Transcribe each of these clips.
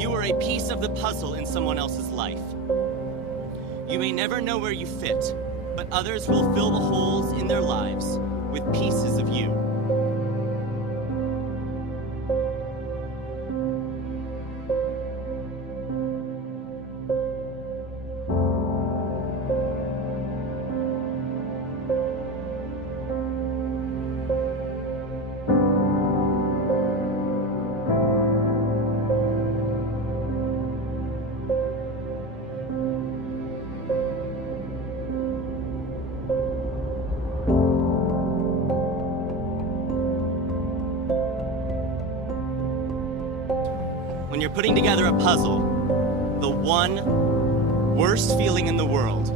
You are a piece of the puzzle in someone else's life. You may never know where you fit, but others will fill the holes in their lives with pieces of you. When you're putting together a puzzle, the one worst feeling in the world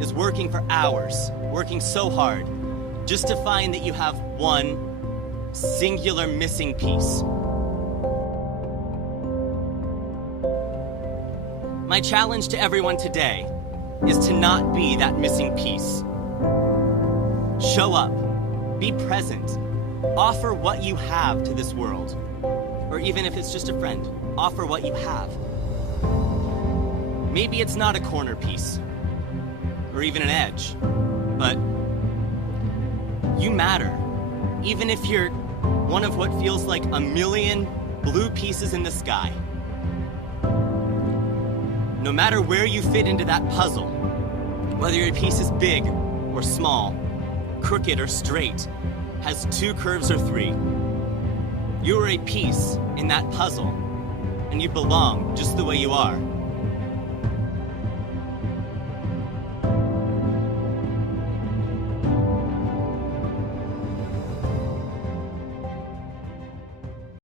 is working for hours, working so hard, just to find that you have one singular missing piece. My challenge to everyone today is to not be that missing piece. Show up, be present, offer what you have to this world. Or even if it's just a friend, offer what you have. Maybe it's not a corner piece, or even an edge, but you matter. Even if you're one of what feels like a million blue pieces in the sky. No matter where you fit into that puzzle, whether your piece is big or small, crooked or straight, has 2 curves or 3, you are a piece in that puzzle, and you belong just the way you are.